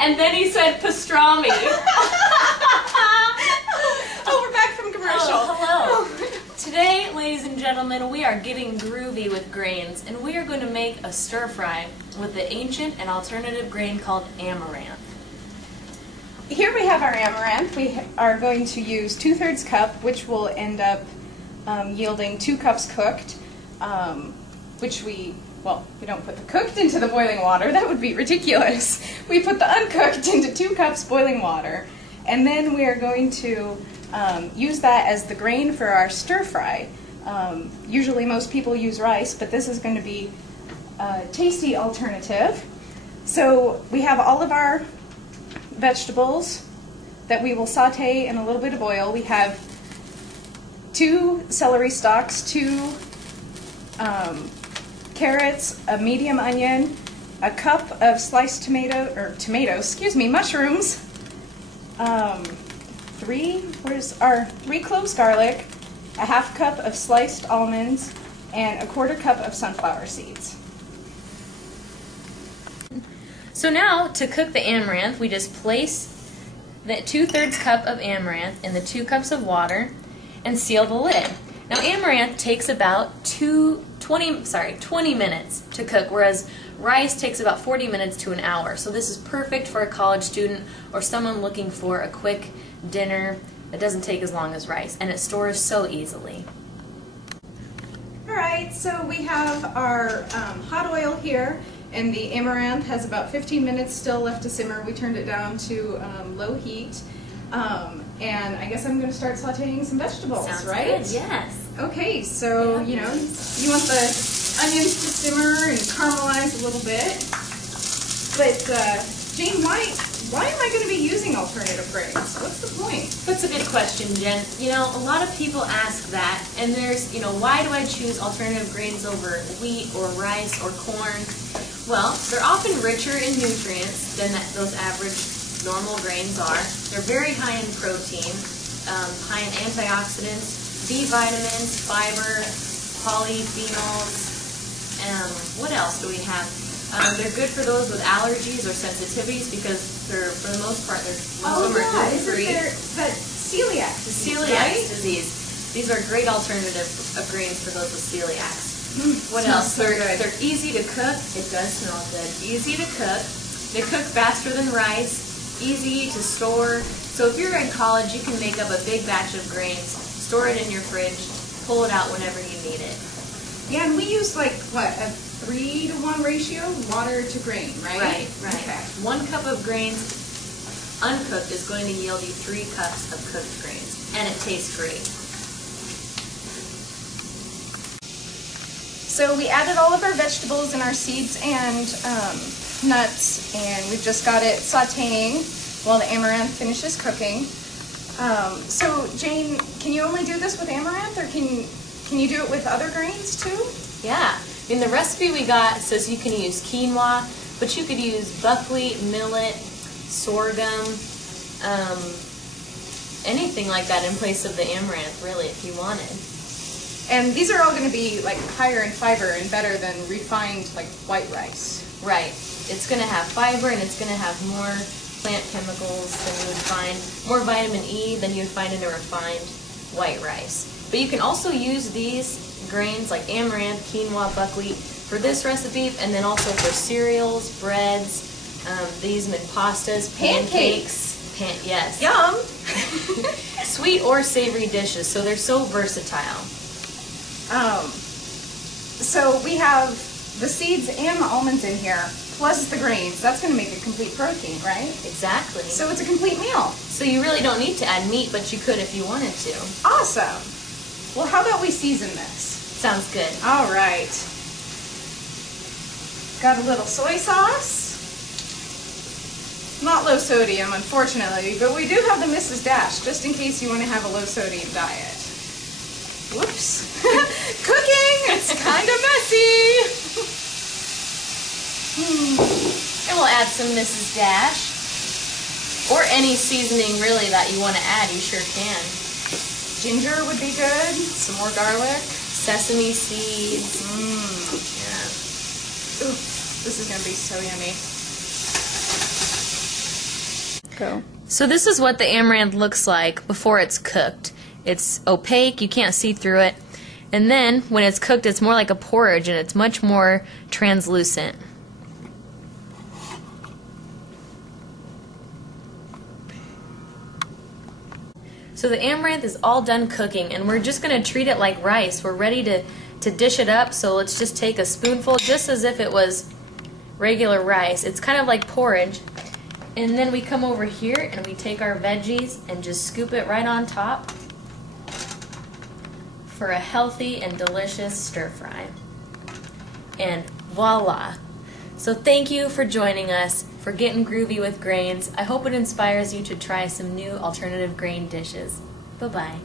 And then he said pastrami. Oh, we're back from commercial. Oh, hello. Today, ladies and gentlemen, we are getting groovy with grains, and we are going to make a stir fry with the ancient and alternative grain called amaranth. Here we have our amaranth. We are going to use 2/3 cup, which will end up yielding 2 cups cooked, which we don't put the cooked into the boiling water. That would be ridiculous. We put the uncooked into 2 cups boiling water, and then we are going to use that as the grain for our stir fry. Usually most people use rice, but this is going to be a tasty alternative. So we have all of our vegetables that we will saute in a little bit of oil. We have 2 celery stalks, 2 carrots, a medium onion, a cup of sliced mushrooms, 3 cloves garlic, a 1/2 cup of sliced almonds, and a 1/4 cup of sunflower seeds. So now, to cook the amaranth, we just place the 2/3 cup of amaranth in the 2 cups of water and seal the lid. Now amaranth takes about 20 minutes to cook, whereas rice takes about 40 minutes to an hour. So this is perfect for a college student or someone looking for a quick dinner that doesn't take as long as rice, and it stores so easily. Alright, so we have our hot oil here, and the amaranth has about 15 minutes still left to simmer. We turned it down to low heat. And I guess I'm going to start sauteing some vegetables, Sounds right? good, yes. Okay, so, you know, you want the onions to simmer and caramelize a little bit. But, Jane, why am I going to be using alternative grains? What's the point? That's a good question, Jen. You know, a lot of people ask that, and there's, why do I choose alternative grains over wheat or rice or corn? Well, they're often richer in nutrients than those average normal grains are. They're very high in protein, high in antioxidants, B vitamins, fiber, polyphenols, what else do we have? They're good for those with allergies or sensitivities because they're, for the most part, most of them are gluten-free. Isn't there that celiac disease? These are great alternative grains for those with celiacs. What else? So they're easy to cook. It does smell good. Easy to cook. They cook faster than rice. Easy to store. So if you're in college, you can make up a big batch of grains, store it in your fridge, pull it out whenever you need it. Yeah, and we use like, what, a 3-to-1 ratio, water to grain, right? Right. Okay. 1 cup of grains uncooked is going to yield you 3 cups of cooked grains, and it tastes great. So we added all of our vegetables and our seeds and nuts, and we've just got it sauteing while the amaranth finishes cooking. So Jane, can you only do this with amaranth, or can you do it with other grains too? Yeah. In the recipe we got, it says you can use quinoa, but you could use buckwheat, millet, sorghum, anything like that in place of the amaranth, really, if you wanted. And these are all going to be like higher in fiber and better than refined like white rice. Right. It's going to have fiber, and it's going to have more plant chemicals than you would find, more vitamin E than you would find in a refined white rice. But you can also use these grains like amaranth, quinoa, buckwheat for this recipe, and then also for cereals, breads, they use them in pastas, pancakes. Yes. Yum! Sweet or savory dishes, so they're so versatile. So we have the seeds and the almonds in here, plus the grains. That's going to make a complete protein, right? Exactly. So it's a complete meal. So you really don't need to add meat, but you could if you wanted to. Awesome. Well, how about we season this? Sounds good. All right. Got a little soy sauce. Not low sodium, unfortunately, but we do have the Mrs. Dash, just in case you want to have a low sodium diet. Whoops. Cooking! It's kind of messy! And we'll add some Mrs. Dash. Or any seasoning, really, that you want to add, you sure can. Ginger would be good. Some more garlic. Sesame seeds. Yeah. Ooh, this is going to be so yummy. Go. So this is what the amaranth looks like before it's cooked. It's opaque, you can't see through it. And then when it's cooked, it's more like a porridge and it's much more translucent. So the amaranth is all done cooking and we're just going to treat it like rice. We're ready to dish it up, so let's just take a spoonful just as if it was regular rice. It's kind of like porridge. And then we come over here and we take our veggies and just scoop it right on top for a healthy and delicious stir fry. And voila! So thank you for joining us for Getting Groovy with Grains. I hope it inspires you to try some new alternative grain dishes. Bye-bye.